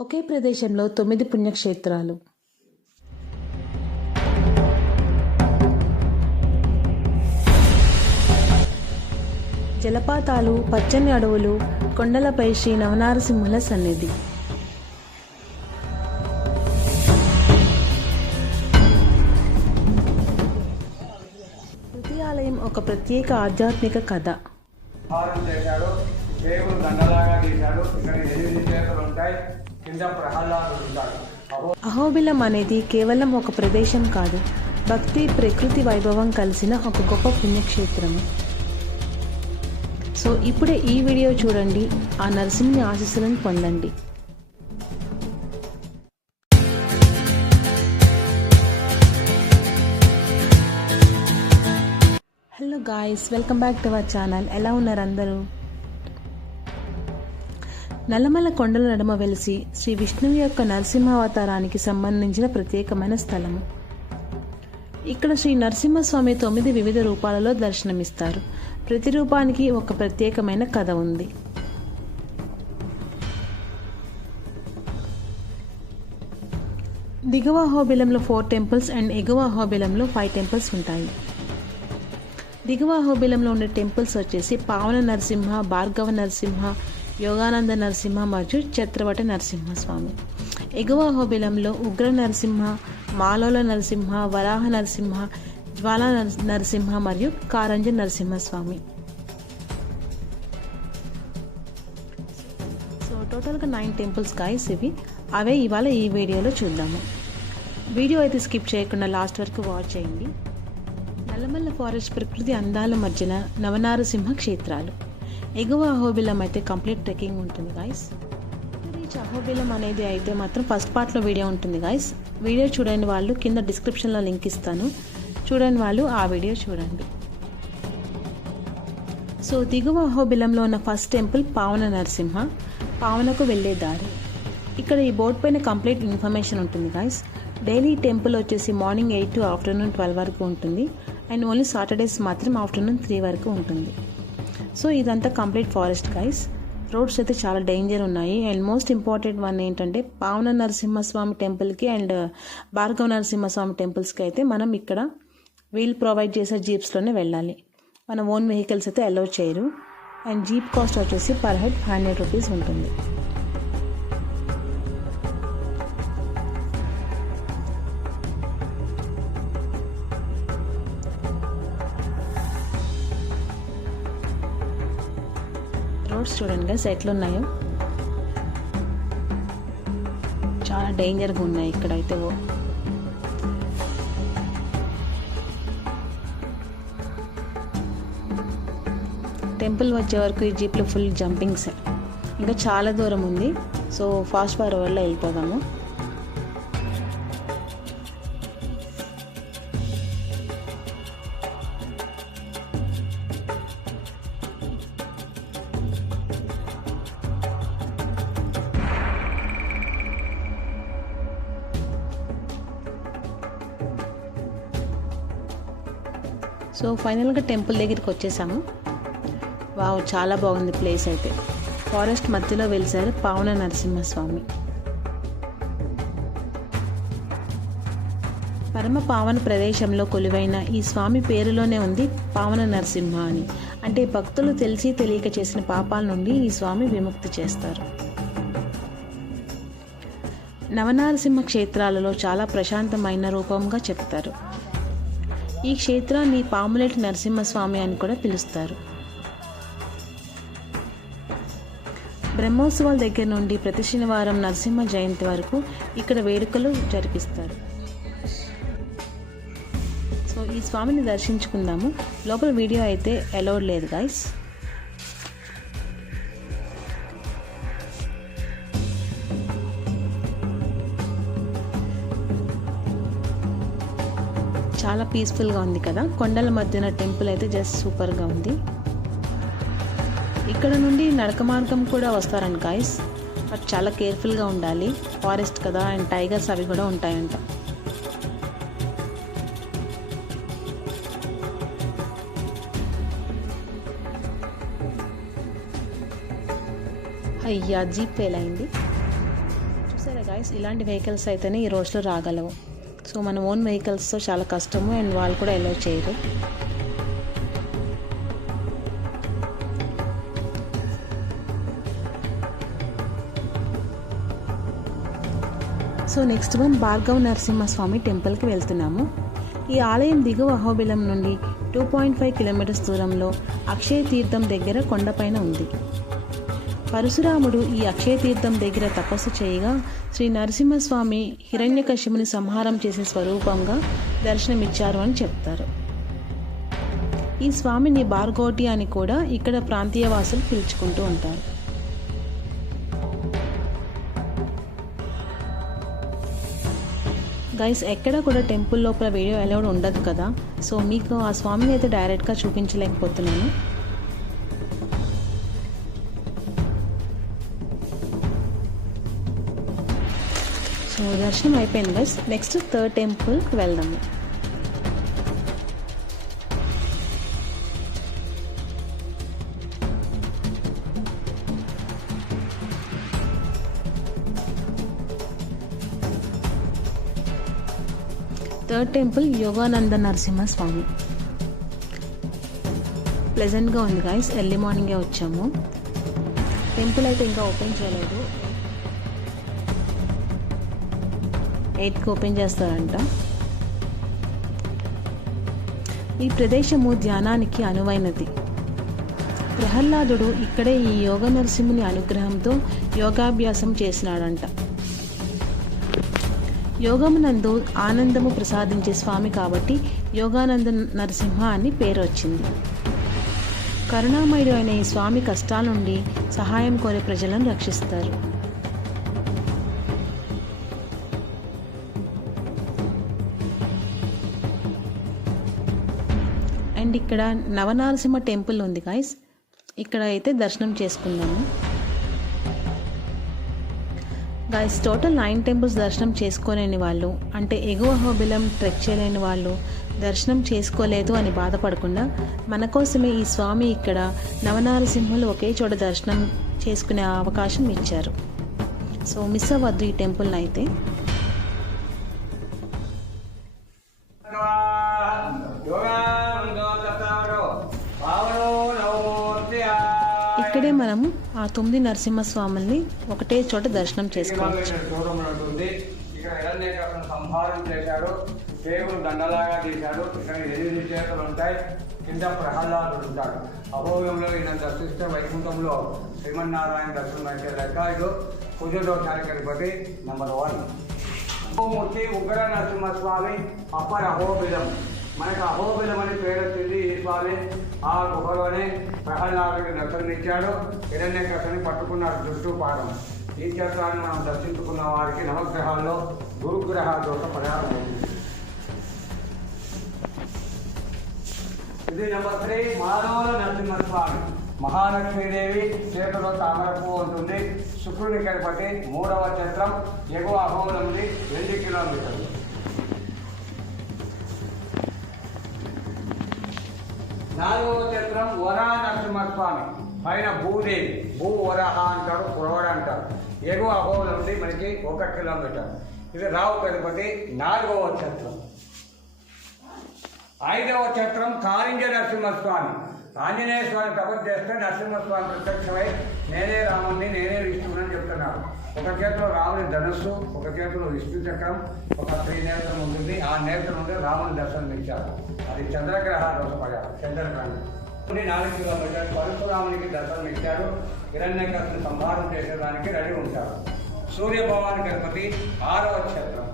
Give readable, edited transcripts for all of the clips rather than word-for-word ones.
ఒకే ప్రదేశంలో 9 పుణ్యక్షేత్రాలు. జలపాతాలు, పచ్చని అడవులు, కొండలపై శ్రీ నవనారసింహుల సన్నిధి. ప్రతి ఆలయం ఒక ప్రత్యేక ఆధ్యాత్మిక కథ. దేవుడు దండలాగా తీశాడు. ఇక్కడ 8 చేతులు ఉంటాయి, కింద ప్రహ్లాదుడు ఉంటాడు. అహోబిలం అనేది కేవలం ఒక ప్రదేశం కాదు, భక్తి ప్రకృతి వైభవం కలిసిన ఒక గొప్ప పుణ్యక్షేత్రము. సో ఇప్పుడే ఈ వీడియో చూడండి, ఆ నరసింహుని ఆశీస్సులను పొందండి. Hello guys, welcome back to our channel. ఎలా ఉన్నారు అందరూ? నల్లమల కొండల నడుమ వెలిసి శ్రీ విష్ణువు యొక్క నరసింహావతారానికి సంబంధించిన ప్రత్యేకమైన స్థలము. ఇక్కడ శ్రీ నరసింహస్వామి 9 వివిధ రూపాలలో దర్శనమిస్తారు. ప్రతి రూపానికి ఒక ప్రత్యేకమైన కథ ఉంది. దిగువ అహోబిలంలో 4 టెంపుల్స్ అండ్ ఎగువ అహోబిలంలో 5 టెంపుల్స్ ఉంటాయి. దిగువ అహోబిలంలో ఉండే టెంపుల్స్ వచ్చేసి పావన నరసింహ, భార్గవ నరసింహ, యోగానంద నరసింహ మరియు ఛత్రవట నరసింహస్వామి. ఎగువ అహోబిలంలో ఉగ్ర నరసింహ, మాలోల నరసింహ, వరాహ నరసింహ, జ్వాలా నరసింహ మరియు కారంజ నరసింహస్వామి. సో టోటల్గా 9 టెంపుల్స్ గాయస్ ఇవి. అవే ఇవాళ ఈ వీడియోలో చూద్దాము. వీడియో అయితే స్కిప్ చేయకుండా లాస్ట్ వరకు వాచ్ చేయండి. నల్లమల్ల ఫారెస్ట్ ప్రకృతి అందాల మధ్యన నవనారసింహ క్షేత్రాలు. ఎగువ అహోబిలం అయితే కంప్లీట్ ట్రెక్కింగ్ ఉంటుంది గాయస్. రీచ్ అహోబిలం అనేది అయితే మాత్రం ఫస్ట్ పార్ట్లో వీడియో ఉంటుంది గాయస్. వీడియో చూడని వాళ్ళు కింద డిస్క్రిప్షన్లో లింక్ ఇస్తాను, చూడని వాళ్ళు ఆ వీడియో చూడండి. సో దిగువ అహోబిలంలో ఉన్న ఫస్ట్ టెంపుల్ పావన నరసింహ, పావనకు వెళ్ళే దారి. ఇక్కడ ఈ బోర్డు పైన కంప్లీట్ ఇన్ఫర్మేషన్ ఉంటుంది గాయస్. డైలీ టెంపుల్ వచ్చేసి మార్నింగ్ 8 to ఆఫ్టర్నూన్ 12 వరకు ఉంటుంది అండ్ ఓన్లీ సాటర్డేస్ మాత్రం ఆఫ్టర్నూన్ 3 వరకు ఉంటుంది. సో ఇదంతా కంప్లీట్ ఫారెస్ట్ గైస్. రోడ్స్ అయితే చాలా డేంజర్ ఉన్నాయి. అండ్ మోస్ట్ ఇంపార్టెంట్ వన్ ఏంటంటే పావన నరసింహస్వామి టెంపుల్కి అండ్ భార్గవ నరసింహస్వామి టెంపుల్స్కి అయితే మనం ఇక్కడ వీల్ ప్రొవైడ్ చేసే జీప్స్లోనే వెళ్ళాలి. మన ఓన్ వెహికల్స్ అయితే అలౌ చేయరు. అండ్ జీప్ కాస్ట్ వచ్చేసి పర్ హెడ్ 500 రూపీస్ ఉంటుంది. రోడ్స్ చూడండి గైస్ ఎట్లున్నాయో, చాలా డేంజర్గా ఉన్నాయి ఇక్కడైతే. టెంపుల్ వచ్చే వరకు ఈ జీప్లో ఫుల్ జంపింగ్స్. ఇంకా చాలా దూరం ఉంది, సో ఫాస్ట్ ఫార్వర్డ్లో వెళ్ళిపోదాము. సో ఫైనల్గా టెంపుల్ దగ్గరికి వచ్చేసాము. వావ్, చాలా బాగుంది ప్లేస్ అయితే. ఫారెస్ట్ మధ్యలో వెలిసారు పావన నరసింహస్వామి. పరమ పావన ప్రదేశంలో కొలువైన ఈ స్వామి పేరులోనే ఉంది పావన నరసింహ అని. అంటే భక్తులు తెలిసి తెలియక చేసిన పాపాల నుండి ఈ స్వామి విముక్తి చేస్తారు. నవనారసింహ క్షేత్రాలలో చాలా ప్రశాంతమైన రూపంగా చెప్తారు. ఈ క్షేత్రాన్ని పాములేటి నరసింహస్వామి అని కూడా పిలుస్తారు. బ్రహ్మోత్సవాల దగ్గర నుండి ప్రతి శనివారం నరసింహ జయంతి వరకు ఇక్కడ వేడుకలు జరిపిస్తారు. సో ఈ స్వామిని దర్శించుకుందాము. లోపల వీడియో అయితే అలౌడ్ లేదు గాయస్. చాలా పీస్ఫుల్గా ఉంది కదా. కొండల మధ్యన టెంపుల్ అయితే జస్ట్ సూపర్గా ఉంది. ఇక్కడ నుండి నడక మార్గం కూడా వస్తారంట గాయస్, బట్ చాలా కేర్ఫుల్గా ఉండాలి. ఫారెస్ట్ కదా, అండ్ టైగర్స్ అవి కూడా ఉంటాయంట. అయ్యా, జీప్ ఫెయిల్ అయింది. చూసారా గైస్, ఇలాంటి వెహికల్స్ అయితేనే ఈ రోజులో రాగలవు. సో మన ఓన్ వెహికల్స్తో చాలా కష్టము అండ్ వాళ్ళు కూడా అలౌ చేయరు. So next one Bhargava Narasimhaswamy టెంపుల్కి వెళ్తున్నాము. ఈ ఆలయం దిగువ అహోబిలం నుండి 2.5 కిలోమీటర్స్ దూరంలో అక్షయ తీర్థం దగ్గర కొండపైన ఉంది. పరశురాముడు ఈ అక్షయ తీర్థం దగ్గర తపస్సు చేయగా శ్రీ నరసింహస్వామి హిరణ్యకశిపుని సంహారం చేసే స్వరూపంగా దర్శనమిచ్చారు అని చెప్తారు. ఈ స్వామిని బార్గోటి అని కూడా ఇక్కడ ప్రాంతీయ వాసులు పిలుచుకుంటూ ఉంటారు. గైస్, ఎక్కడ కూడా టెంపుల్ లోపల వీడియో అలౌడ్ ఉండదు కదా, సో మీకు ఆ స్వామిని అయితే డైరెక్ట్గా చూపించలేకపోతున్నాను. సో దర్శనం అయిపోయింది గైస్. నెక్స్ట్ థర్డ్ టెంపుల్కి వెళ్దాము. Third temple Yogananda Narasimhaswamy. ప్లెజెంట్గా ఉంది గైస్. ఎర్లీ మార్నింగే వచ్చాము. టెంపుల్ అయితే ఇంకా ఓపెన్ చేయలేదు. 8కి ఓపెన్ చేస్తారంట. ఈ ప్రదేశము ధ్యానానికి అనువైనది. ప్రహ్లాదుడు ఇక్కడే ఈ యోగ నరసింహుని అనుగ్రహంతో యోగాభ్యాసం చేసినాడంట. యోగమునందు ఆనందము ప్రసాదించే స్వామి కాబట్టి యోగానంద నరసింహ అని పేరు వచ్చింది. కరుణామయుడు అయిన ఈ స్వామి కష్టాల నుండి సహాయం కోరే ప్రజలను రక్షిస్తారు. అండ్ ఇక్కడ నవనరసింహ టెంపుల్ ఉంది గైస్. ఇక్కడ అయితే దర్శనం చేసుకుందాము. గైస్, టోటల్ 9 టెంపుల్స్ దర్శనం చేసుకోలేని వాళ్ళు, అంటే ఎగువ అహోబిలం ట్రెక్ చేయలేని వాళ్ళు దర్శనం చేసుకోలేదు అని బాధపడకుండా మన కోసమే ఈ స్వామి ఇక్కడ నవనరసింహులు ఒకే చోట దర్శనం చేసుకునే అవకాశం ఇచ్చారు. సో మిస్ అవ్వద్దు ఈ టెంపుల్ని అయితే. ఇక్కడే మనము ఆ 9 నరసింహస్వాముల్ని ఒకటే చోట దర్శనం చేసుకోవచ్చు. ఇక్కడ హిరణ్యకశిపుని సంహారం చేశాడు. దేవుడు దండలాగా చేశాడు. ఇక్కడ 8 చేతులు ఉంటాయి. కింద ప్రహ్లాదుడు ఉంటాడు. అహోబిలంలో ఈయన దర్శిస్తే వైకుంఠంలో శ్రీమన్నారాయణ దర్శనం అయితే లెక్క. ఇది పూజ దోషానికి అధిపతి నెంబర్ 1. మూర్తి ఉగ్ర నరసింహస్వామి అప్పర్ అహోబిలం. మనకు అహోబిలం అని పేరు వచ్చింది. ఈ స్వామి ఆ గుహలోనే ప్రహ్లాదుడికి దర్శనమిచ్చాడు. హిరణ్యకశిపుని పట్టుకున్నాడు జుట్టు పాదం. ఈ క్షేత్రాన్ని మనం దర్శించుకున్న వారికి నవగ్రహాల్లో గురుగ్రహ దోష పరిహారం అవుతుంది. ఇది నెంబర్ 3 మానవుల నరసింహస్వామి. మహాలక్ష్మీదేవి చేతిలో తామర పువ్వు ఉంటుంది. శుక్రునికి అధిపతి. 3వ క్షేత్రం ఎగువ అహోబిలం నుండి 2 కిలోమీటర్లు. 4వ క్షేత్రం వరా నరసింహస్వామి. పైన భూదేవి, భూ వరహ అంటారు, కురవడ అంటారు. ఎగువ అహోబిలం నుండి మనకి 1 కిలోమీటర్. ఇది రావు గణపతి. 4వ క్షేత్రం. 5వ క్షేత్రం కాళింగ నరసింహస్వామి. ఆంజనేయ స్వామి తపస్సు చేస్తే నరసింహస్వామి ప్రత్యక్షమై నేనే రాముని నేనే విష్ణువుని అని చెప్తున్నారు. ఒక చేతిలో రాముని ధనుస్సు, ఒక చేతిలో విష్ణు చక్రం, ఒక 3 నేత్రం ఉంటుంది. ఆ నేత్రం నుండి రాముని దర్శనం ఇచ్చారు. అది చంద్రగ్రహ దోషపడారు. చంద్రగ్రహణం 4 కిలోమీటర్లు. పరశురామునికి దర్శనం ఇచ్చారు. హిరణ్యకశిపుని సంహారం చేసేదానికి రెడీ ఉంటారు. సూర్యభవానికి అధిపతి. 6వ క్షేత్రం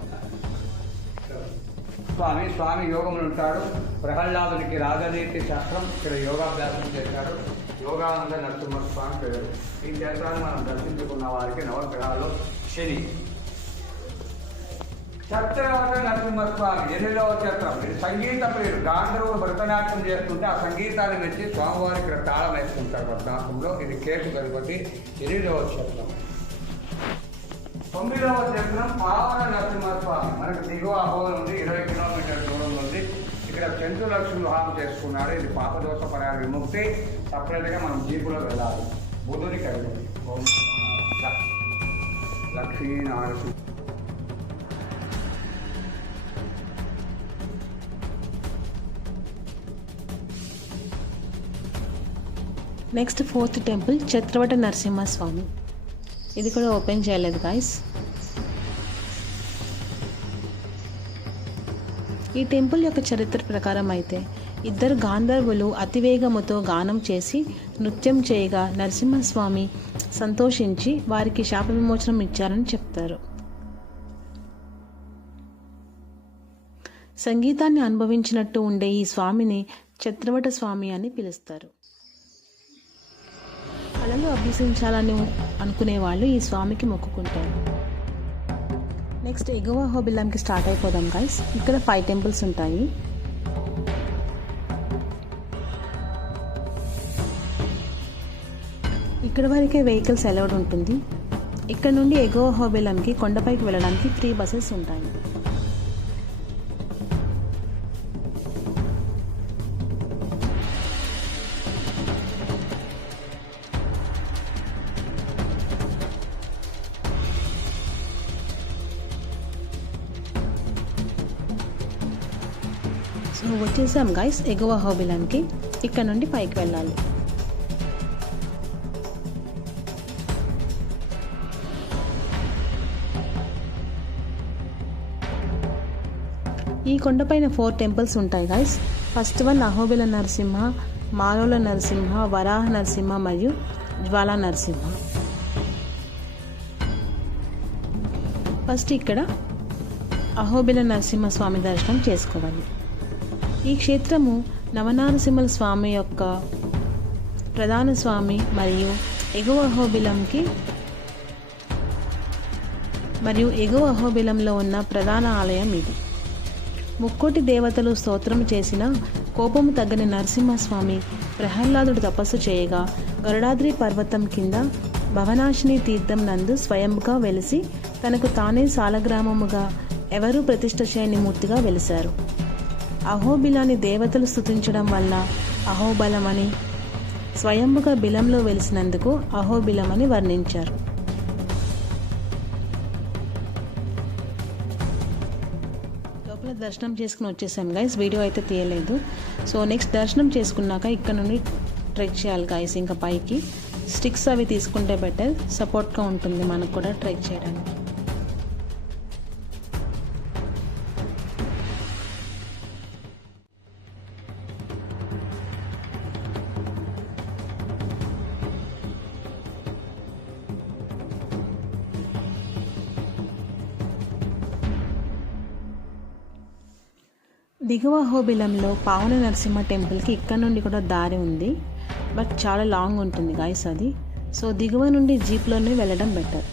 స్వామి యోగములు ఉంటాడు. ప్రహ్లాదునికి రాజనీతి శాస్త్రం ఇక్కడ యోగాభ్యాసం చేశాడు. యోగానంద నరసింహస్వామి పేరు. ఈ క్షేత్రాన్ని మనం దర్శించుకున్న వారికి నవగ్రహాల్లో శని. చక్రవర్త నరసింహస్వామి 8వ క్షేత్రం. ఇది సంగీత ప్రియుడు. గాంధర్వుడు భరతనాట్యం చేస్తుంటే ఆ సంగీతాన్ని మెచ్చి స్వామివారి ఇక్కడ తాళం వేసుకుంటారు భరతనాట్యంలో. ఇది కేతు గణపతి. 8వ క్షేత్రం. 9వ క్షేత్రం పావన నరసింహస్వామి. మనకు దిగువ అహోబిలం నుండి 20 కిలోమీటర్ల దూరంలో ఉంది. ఇక్కడ చంద్రలక్ష్మి వివాహం చేసుకున్నాడు. ఇది పాపదోష పరిహార విముక్తి. సపరేట్గా మనం జీపులో వెళ్ళాలి. బుధునికి అధిపతి. Lakshminarayana. Next 4th temple Chatravata Narasimhaswamy. ఇది కూడా ఓపెన్ చేయలేదు గాయస్. ఈ టెంపుల్ యొక్క చరిత్ర ప్రకారం అయితే ఇద్దరు గాంధర్వులు అతివేగముతో గానం చేసి నృత్యం చేయగా నరసింహస్వామి సంతోషించి వారికి శాప విమోచనం ఇచ్చారని చెప్తారు. సంగీతాన్ని అనుభవించినట్టు ఉండే ఈ స్వామిని చత్రవట స్వామి అని పిలుస్తారు. కళలు అభ్యసించాలని అనుకునే వాళ్ళు ఈ స్వామికి మొక్కుకుంటారు. నెక్స్ట్ ఎగువ అహోబిలంకి స్టార్ట్ అయిపోదాం గైస్. ఇక్కడ 5 టెంపుల్స్ ఉంటాయి. ఇక్కడ వరకే వెహికల్స్ అలౌడ్ ఉంటుంది. ఇక్కడ నుండి ఎగువ అహోబిలంకి కొండపైకి వెళ్ళడానికి 3 బస్సెస్ ఉంటాయి. సో వచ్చేసాం గైస్ ఎగువ అహోబిలంకి. ఇక్కడ నుండి పైకి వెళ్ళాలి. ఈ కొండపైన 4 టెంపుల్స్ ఉంటాయి guys. First one Ahobila Narasimha, Malola Narasimha, Varaha Narasimha మరియు జ్వాలా నరసింహ. ఫస్ట్ ఇక్కడ అహోబిల నరసింహస్వామి దర్శనం చేసుకోవాలి. ఈ క్షేత్రము నవనారసింహల స్వామి యొక్క ప్రధాన స్వామి మరియు ఎగువ అహోబిలంలో ఉన్న ప్రధాన ఆలయం ఇది. ముక్కోటి దేవతలు స్తోత్రం చేసిన కోపము తగ్గని నరసింహస్వామి ప్రహ్లాదుడు తపస్సు చేయగా గరుడాద్రి పర్వతం కింద భవనాశిని తీర్థం నందు స్వయంగా వెలిసి తనకు తానే సాలగ్రామముగా ఎవరూ ప్రతిష్ఠ చేయని మూర్తిగా వెలిశారు. అహోబిలాన్ని దేవతలు స్తుతించడం వల్ల అహోబలమని, స్వయంగా బిలంలో వెలిసినందుకు అహోబిలమని వర్ణించారు. లోపల దర్శనం చేసుకుని వచ్చేసాం గైస్. వీడియో అయితే తీయలేదు. సో నెక్స్ట్ దర్శనం చేసుకున్నాక ఇక్కడ నుండి ట్రెక్ చేయాలి గైస్. ఇంకా పైకి స్టిక్స్ అవి తీసుకుంటే బెటర్, సపోర్ట్గా ఉంటుంది మనకు కూడా ట్రెక్ చేయడానికి. దిగువ అహోబిలంలో పావన నరసింహ టెంపుల్కి ఇక్కడ నుండి కూడా దారి ఉంది, బట్ చాలా లాంగ్ ఉంటుంది గాయస్ అది. సో దిగువ నుండి జీప్లోనే వెళ్ళడం బెటర్.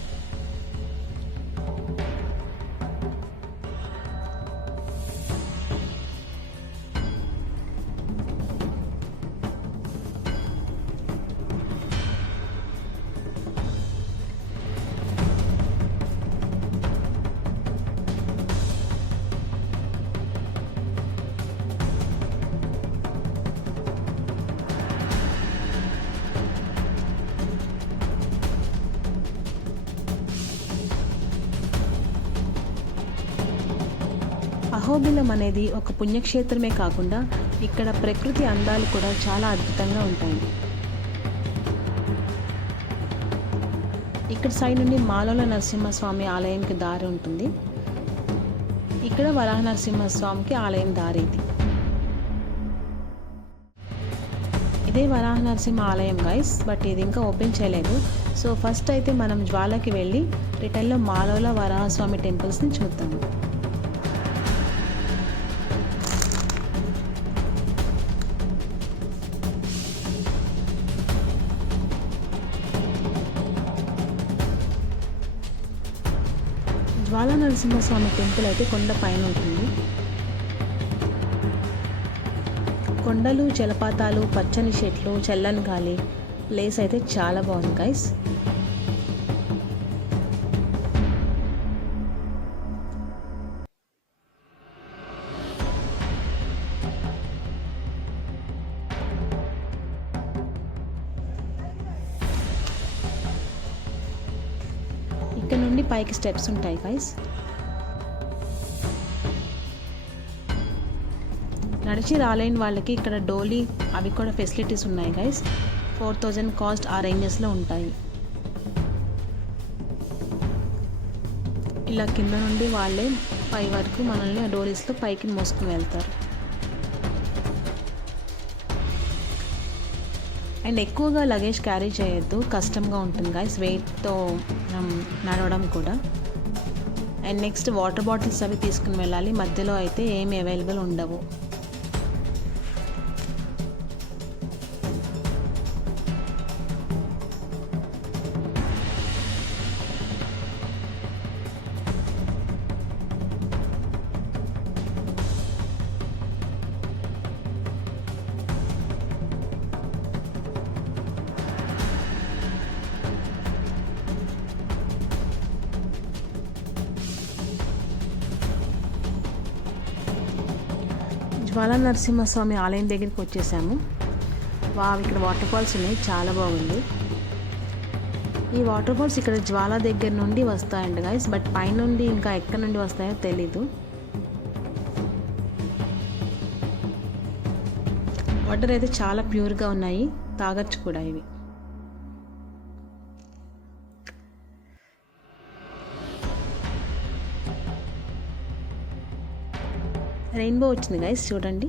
అహోబిలం అనేది ఒక పుణ్యక్షేత్రమే కాకుండా ఇక్కడ ప్రకృతి అందాలు కూడా చాలా అద్భుతంగా ఉంటాయి. ఇక్కడ సైడ్ నుండి మాలోల నరసింహస్వామి ఆలయంకి దారి ఉంటుంది. ఇక్కడ వరాహ నరసింహస్వామికి ఆలయం దారి ఇది. ఇదే వరాహ నరసింహ ఆలయం గైస్, బట్ ఇది ఇంకా ఓపెన్ చేయలేదు. సో ఫస్ట్ అయితే మనం జ్వాలకి వెళ్ళి రిటర్న్లో మాలోల వరాహస్వామి టెంపుల్స్ని చూద్దాము. జ్వాలా నరసింహస్వామి టెంపుల్ అయితే కొండ పైన ఉంటుంది. కొండలు, జలపాతాలు, పచ్చని చెట్లు, చల్లని గాలి, ప్లేస్ అయితే చాలా బాగుంది గైస్. ఇక్కడ నుండి పైకి స్టెప్స్ ఉంటాయి గైస్. నడిచి రాలేని వాళ్ళకి ఇక్కడ డోలీ అవి కూడా ఫెసిలిటీస్ ఉన్నాయి గైస్. 4000 కాస్ట్ ఆ రేంజెస్లో ఉంటాయి. ఇలా కింద నుండి వాళ్ళే పై వరకు మనల్ని ఆ డోరీస్లో పైకి మోసుకుని వెళ్తారు. అండ్ ఎక్కువగా లగేజ్ క్యారీ చేయొద్దు, కష్టంగా ఉంటుంది గైస్ వెయిట్తో మనం నడవడం కూడా. అండ్ నెక్స్ట్ వాటర్ బాటిల్స్ అవి తీసుకుని వెళ్ళాలి. మధ్యలో అయితే ఏమి అవైలబుల్ ఉండవు. జ్వాలా నరసింహస్వామి ఆలయం దగ్గరికి వచ్చేసాము. ఇక్కడ వాటర్ ఫాల్స్ ఉన్నాయి, చాలా బాగుంది. ఈ వాటర్ ఫాల్స్ ఇక్కడ జ్వాలా దగ్గర నుండి వస్తాయంట గైస్, బట్ పైనుండి ఇంకా ఎక్కడి నుండి వస్తాయో తెలీదు. వాటర్ అయితే చాలా ప్యూర్గా ఉన్నాయి, తాగొచ్చు కూడా ఇవి. రెయిన్బో వచ్చింది గైస్, చూడండి.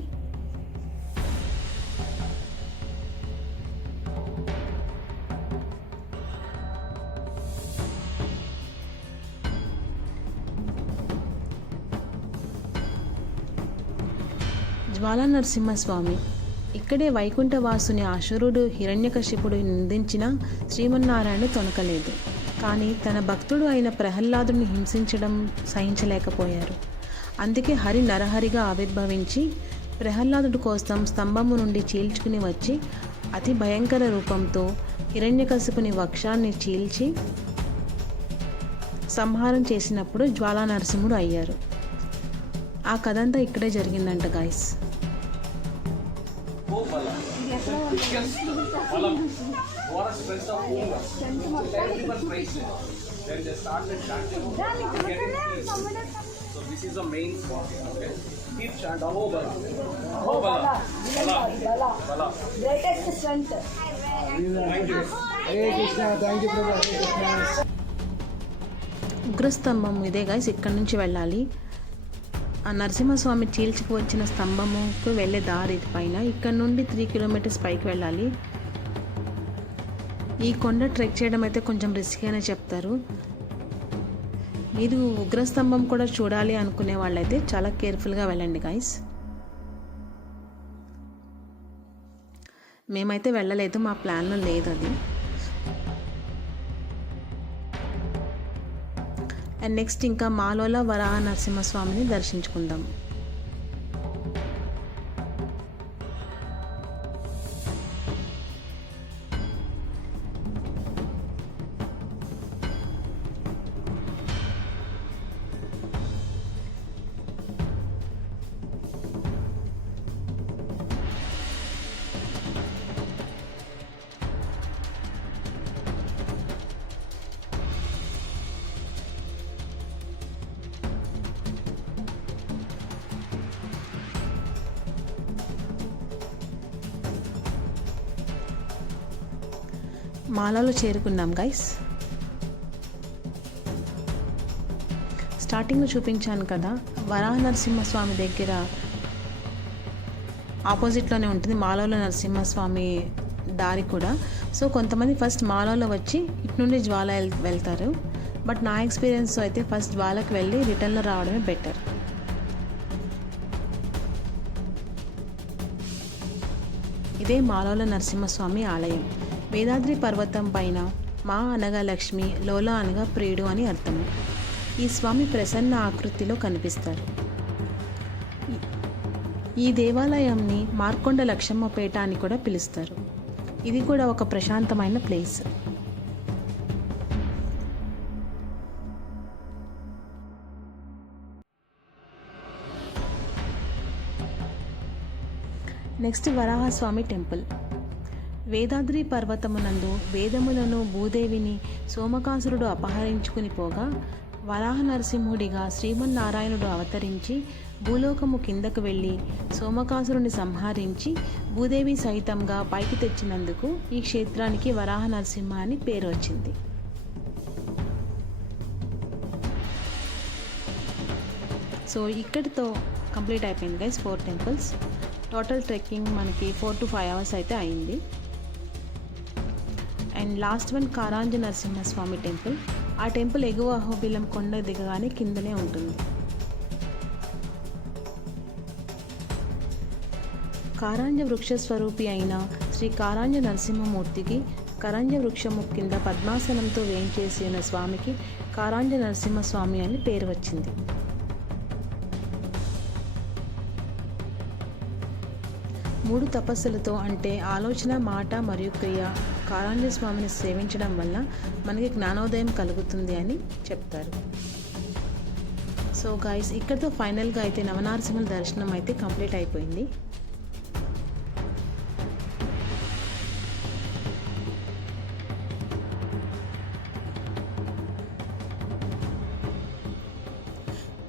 జ్వాలా నరసింహస్వామి ఇక్కడే వైకుంఠవాసుని అసురుడు హిరణ్యకశిపుడు నిందించిన శ్రీమన్నారాయణుడు తొనకలేదు. కానీ తన భక్తుడు అయిన ప్రహ్లాదుని హింసించడం సహించలేకపోయారు. అందుకే హరి నరహరిగా ఆవిర్భవించి ప్రహ్లాదుడి కోసం స్తంభము నుండి చీల్చుకుని వచ్చి అతి భయంకర రూపంతో హిరణ్యకశిపుని వక్షాన్ని చీల్చి సంహారం చేసినప్పుడు జ్వాలా నరసింహుడు అయ్యారు. ఆ కథ అంతా ఇక్కడే జరిగిందంట guys. So this is the main spot, okay? Keep chant Ahobala. Ahobala. Bala. Bala. Greatest strength. Thank you. Hare Krishna. Thank you ప్రభు. హరే కృష్ణ. ఉగ్రస్తంభం ఇదే గాయస్, ఇక్కడ నుంచి వెళ్ళాలి. ఆ నరసింహస్వామి చీల్చుకు వచ్చిన స్తంభముకు వెళ్ళే దారి పైన ఇక్కడ నుండి 3 కిలోమీటర్స్ పైకి వెళ్ళాలి. ఈ కొండ ట్రెక్ చేయడం అయితే కొంచెం రిస్కీ అనే చెప్తారు. మీరు ఉగ్రస్తంభం కూడా చూడాలి అనుకునే వాళ్ళైతే చాలా కేర్ఫుల్గా వెళ్ళండి గాయస్. మేమైతే వెళ్ళలేదు, మా ప్లాన్లో లేదు అది. అండ్ నెక్స్ట్ ఇంకా మాలోల వరాహ నరసింహస్వామిని దర్శించుకుందాం. మాలలో చేరుకున్నాం గైస్. స్టార్టింగ్లో చూపించాను కదా, వరాహ నరసింహస్వామి దగ్గర ఆపోజిట్లోనే ఉంటుంది మాలలో నరసింహస్వామి దారి కూడా. సో కొంతమంది ఫస్ట్ మాలలో వచ్చి ఇటు నుండి జ్వాల వెళ్తారు. బట్ నా ఎక్స్పీరియన్స్ అయితే ఫస్ట్ జ్వాలకు వెళ్ళి రిటర్న్లో రావడమే బెటర్. ఇదే మాలోల నరసింహస్వామి ఆలయం. వేదాద్రి పర్వతం పైన మా అనగా లక్ష్మి, లోల అనగా ప్రియుడు అని అర్థము. ఈ స్వామి ప్రసన్న ఆకృతిలో కనిపిస్తారు. ఈ దేవాలయంని మార్కొండ లక్ష్మమ్మపేట అని కూడా పిలుస్తారు. ఇది కూడా ఒక ప్రశాంతమైన place. Next Varahaswamy temple. Vedadri పర్వతమునందు వేదములను భూదేవిని సోమకాసురుడు అపహరించుకుని పోగా వరాహ నరసింహుడిగా శ్రీమన్నారాయణుడు అవతరించి భూలోకము కిందకు వెళ్ళి సోమకాసురుని సంహరించి భూదేవి సహితంగా పైకి తెచ్చినందుకు ఈ క్షేత్రానికి వరాహ నరసింహ అని పేరు వచ్చింది. సో ఇక్కడితో కంప్లీట్ అయిపోయింది గైస్ 4 టెంపుల్స్. టోటల్ ట్రెక్కింగ్ మనకి 4 to 5 hours అయితే అయింది. And last one Karanja Narasimhaswamy temple. ఆ టెంపుల్ ఎగువ అహోబిలం కొండ దిగగానే కిందనే ఉంటుంది. కారాంజ వృక్ష స్వరూపి అయిన శ్రీ కారాంజ నరసింహమూర్తికి కరంజ వృక్షము కింద పద్మాసనంతో వేయించేసి ఉన్న స్వామికి కారాంజ నరసింహస్వామి అని పేరు వచ్చింది. మూడు తపస్సులతో అంటే ఆలోచన, మాట మరియు క్రియ కారాంజ స్వామిని సేవించడం వల్ల మనకి జ్ఞానోదయం కలుగుతుంది అని చెప్తారు. సో గాయస్, ఇక్కడితో ఫైనల్గా అయితే నవనారసింహుల దర్శనం అయితే కంప్లీట్ అయిపోయింది.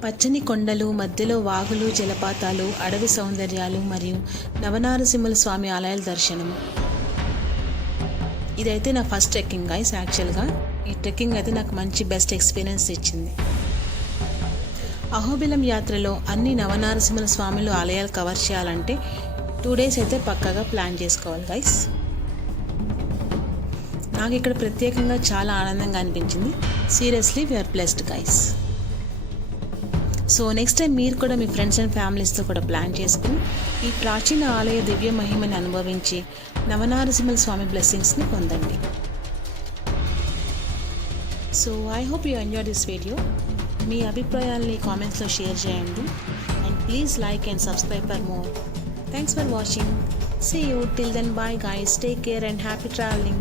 పచ్చని కొండలు, మధ్యలో వాగులు, జలపాతాలు, అడవి సౌందర్యాలు మరియు నవనారసింహుల స్వామి ఆలయాల దర్శనం. ఇదైతే నా ఫస్ట్ ట్రెక్కింగ్ గైస్. యాక్చువల్గా ఈ ట్రెక్కింగ్ అయితే నాకు మంచి బెస్ట్ ఎక్స్పీరియన్స్ ఇచ్చింది. అహోబిలం యాత్రలో అన్ని నవనారసింహుల స్వామిలు ఆలయాలు కవర్ చేయాలంటే 2 days అయితే పక్కాగా ప్లాన్ చేసుకోవాలి గైస్. నాకు ఇక్కడ ప్రత్యేకంగా చాలా ఆనందంగా అనిపించింది. Seriously we're blessed guys. So next time మీరు కూడా మీ ఫ్రెండ్స్ అండ్ ఫ్యామిలీస్తో కూడా ప్లాన్ చేసుకుని ఈ ప్రాచీన ఆలయ దివ్య మహిమని అనుభవించి నవనారసింహుల స్వామి బ్లెస్సింగ్స్ని పొందండి. So I hope you enjoy this video. మీ అభిప్రాయాల్ని కామెంట్స్లో షేర్ చేయండి. And please like and subscribe for more. Thanks for watching. See you till then. Bye guys. Take care and happy traveling.